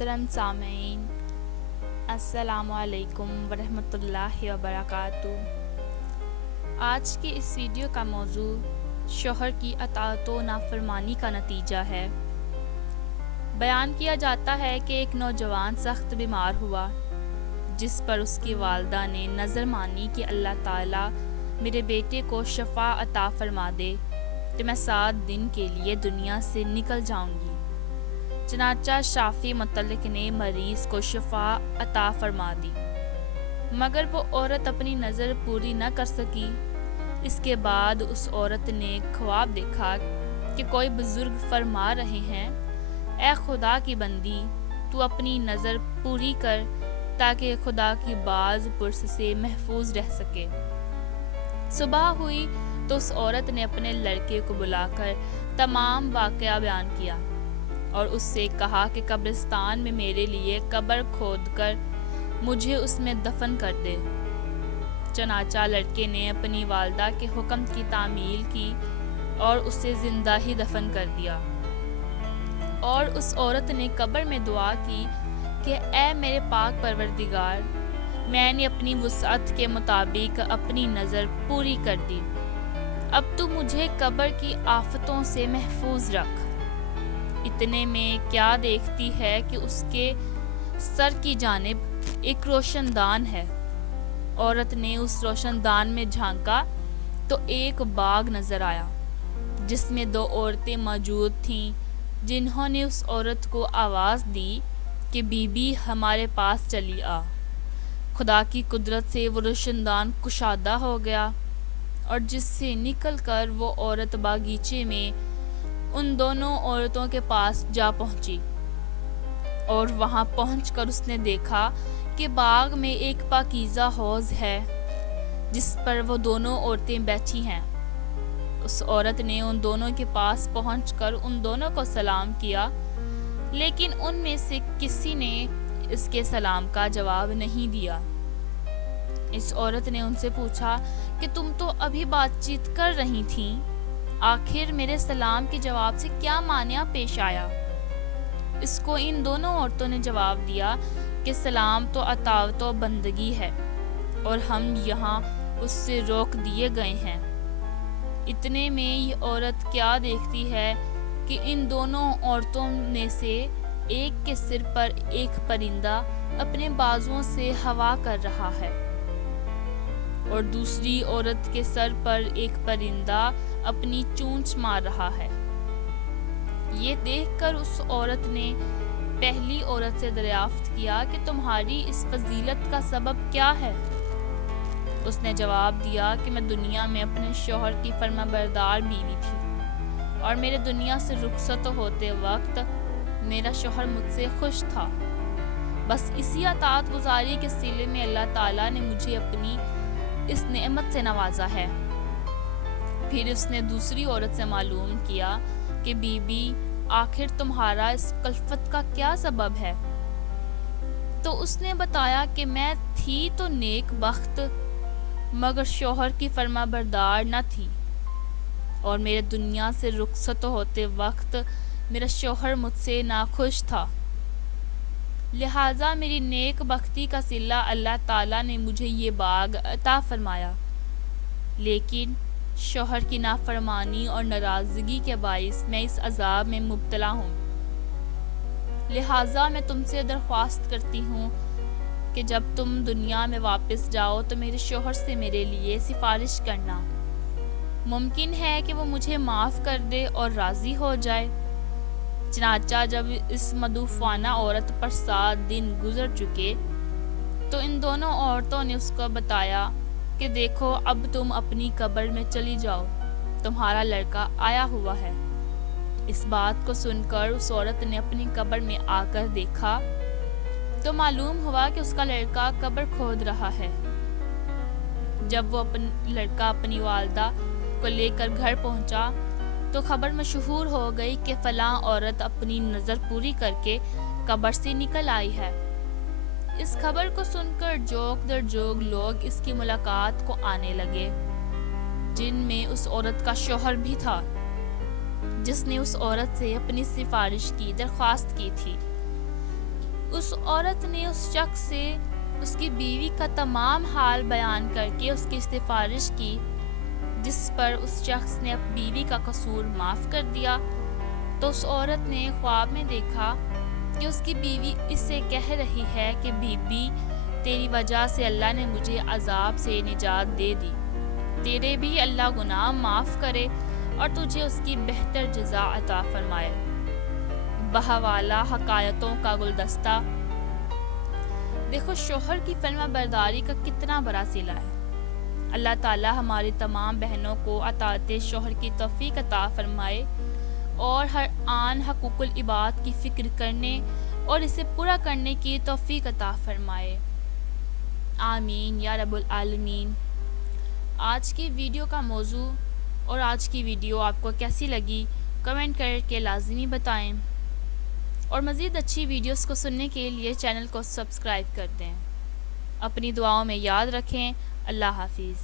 मोहतरम सामीन, अस्सलामु अलैकुम वरहमतुल्लाहि वबरकातुहू। आज के इस वीडियो का मौजू शौहर की अताअत व नाफरमानी का नतीजा है। बयान किया जाता है कि एक नौजवान सख्त बीमार हुआ, जिस पर उसकी वालदा ने नज़र मानी कि अल्लाह ताला मेरे बेटे को शफा अता फरमा दे तो मैं 7 दिन के लिए दुनिया से निकल जाऊंगी। चनाचा शाफी मुतल्लिक ने मरीज़ को शफा अता फरमा दी, मगर वो औरत अपनी नज़र पूरी न कर सकी। इसके बाद उस औरत ने ख्वाब देखा कि कोई बुज़ुर्ग फरमा रहे हैं, ए खुदा की बंदी, तू अपनी नज़र पूरी कर ताकि खुदा की बाज़ पुरस से महफूज रह सके। सुबह हुई तो उस औरत ने अपने लड़के को बुलाकर तमाम वाक़या बयान किया और उससे कहा कि कब्रिस्तान में मेरे लिए कब्र खोदकर मुझे उसमें दफन कर दे। चनाचा लड़के ने अपनी वालदा के हुक्म की तामील की और उसे ज़िंदा ही दफन कर दिया। और उस औरत ने कब्र में दुआ की कि ए मेरे पाक परवरदिगार, मैंने अपनी वुसअत के मुताबिक अपनी नज़र पूरी कर दी, अब तू मुझे कब्र की आफतों से महफूज रख। इतने में क्या देखती है कि उसके सर की जानिब एक रोशनदान है। औरत ने उस रोशनदान में झांका तो एक बाग नज़र आया, जिसमें 2 औरतें मौजूद थीं, जिन्होंने उस औरत को आवाज़ दी कि बीबी हमारे पास चली आ। खुदा की कुदरत से वो रोशनदान कुशादा हो गया और जिससे निकलकर वो औरत बागीचे में उन दोनों औरतों के पास जा पहुंची और वहां पहुंचकर उसने देखा कि बाग में एक पाकीज़ा हौज़ है, जिस पर वो दोनों औरतें बैठी हैं। उस औरत ने उन दोनों के पास पहुंचकर उन दोनों को सलाम किया, लेकिन उनमें से किसी ने इसके सलाम का जवाब नहीं दिया। इस औरत ने उनसे पूछा कि तुम तो अभी बातचीत कर रही थीं, आखिर मेरे सलाम के जवाब से क्या मानिया पेश आया? इसको इन दोनों औरतों ने जवाब दिया कि सलाम तो अतावत व बंदगी है और हम यहाँ उससे रोक दिए गए हैं। इतने में ये औरत क्या देखती है कि इन दोनों औरतों में से एक के सिर पर एक परिंदा अपने बाजुओं से हवा कर रहा है और दूसरी औरत के सर पर एक परिंदा अपनी चोंच मार रहा है। ये देखकर उस औरत ने पहली औरत से दरियाफ्त किया कि तुम्हारी इस फजीलत का सबब क्या है? उसने जवाब दिया कि मैं दुनिया में अपने शौहर की फरमाबरदार बीवी थी और मेरे दुनिया से रुखसत होते वक्त मेरा शौहर मुझसे खुश था। बस इसी अताअत गुजारी के सिले में अल्लाह ताला ने मुझे अपनी इस नेमत से नवाजा है। फिर उसने दूसरी औरत से मालूम किया कि बीबी, आखिर तुम्हारा इस कल्फत का क्या सबब है? तो उसने बताया कि मैं थी तो नेक बख्त, मगर शौहर की फरमाबरदार न थी और मेरे दुनिया से रुखसत होते वक्त मेरा शौहर मुझसे नाखुश था। लिहाजा मेरी नेक बख्ती का सिला अल्लाह ताला ने मुझे ये बाग अता फरमाया, लेकिन शौहर की नाफरमानी और नाराज़गी के बाइस मैं इस अजाब में मुब्तला हूँ। लिहाजा मैं तुमसे दरख्वास्त करती हूँ कि जब तुम दुनिया में वापस जाओ तो मेरे शौहर से मेरे लिए सिफारिश करना। मुमकिन है कि वो मुझे माफ़ कर दे और राज़ी हो जाए। चनाचा जब इस मदूफाना औरत पर 7 दिन गुजर चुके तो इन दोनों औरतों ने उसको बताया कि देखो, अब तुम अपनी कब्र में चली जाओ, तुम्हारा लड़का आया हुआ है। इस बात को सुनकर उस औरत ने अपनी कब्र में आकर देखा तो मालूम हुआ कि उसका लड़का कब्र खोद रहा है। जब वो लड़का अपनी वालदा को लेकर घर पहुंचा तो खबर मशहूर हो गई कि फलां औरत अपनी नज़र पूरी करके कब्र से निकल आई है। इस खबर को सुनकर जोग दर जोग लोग इसकी मुलाकात को आने लगे, जिनमें उस औरत का शौहर भी था, जिसने उस औरत से अपनी सिफारिश की दरख्वास्त की थी। اس عورت نے اس شخص سے اس کی بیوی کا تمام حال بیان کر کے اس کی سفارش کی، جس پر اس شخص نے اپنی بیوی کا قصور معاف کر دیا۔ تو اس عورت نے خواب میں دیکھا کہ اس کی بیوی اس سے کہہ رہی ہے کہ بی بی، تیری وجہ سے اللہ نے مجھے عذاب سے نجات دے دی، تیرے بھی اللہ گناہ معاف کرے اور تجھے اس کی بہتر جزا عطا فرمائے۔ بہوالا حکایتوں کا گلدستہ۔ دیکھو شوہر کی فرما برداری کا کتنا بڑا صلہ ہے۔ اللہ تعالیٰ ہماری تمام بہنوں کو اطاعت شوہر کی توفیق عطا فرمائے اور ہر آن حقوق العباد کی فکر کرنے اور اسے پورا کرنے کی توفیق عطا فرمائے، آمین یا رب العالمین۔ آج کی ویڈیو کا موضوع اور آج کی ویڈیو آپ کو کیسی لگی کمنٹ کر کے لازمی بتائیں، اور مزید اچھی ویڈیوز کو سننے کے لیے چینل کو سبسکرائب کر دیں۔ اپنی دعاؤں میں یاد رکھیں۔ اللہ حافظ۔